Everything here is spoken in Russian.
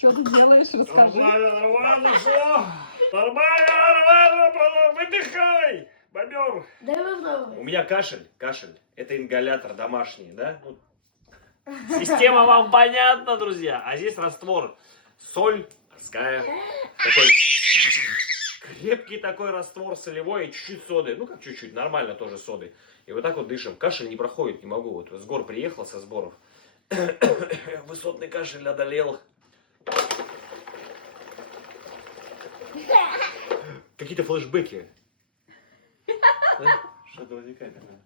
Что ты делаешь? Расскажи. Нормально, что? Нормально, выдыхай, бобер. Дай попробовать. У меня кашель. Это ингалятор домашний, да? Система вам понятна, друзья. А здесь раствор. Соль морская. Такой крепкий такой раствор солевой и чуть-чуть соды. Ну как чуть-чуть, нормально тоже соды. И вот так вот дышим. Кашель не проходит, не могу. Вот с гор приехал, со сборов. Высотный кашель одолел. Какие-то флешбеки. Да? Что-то возникает такое.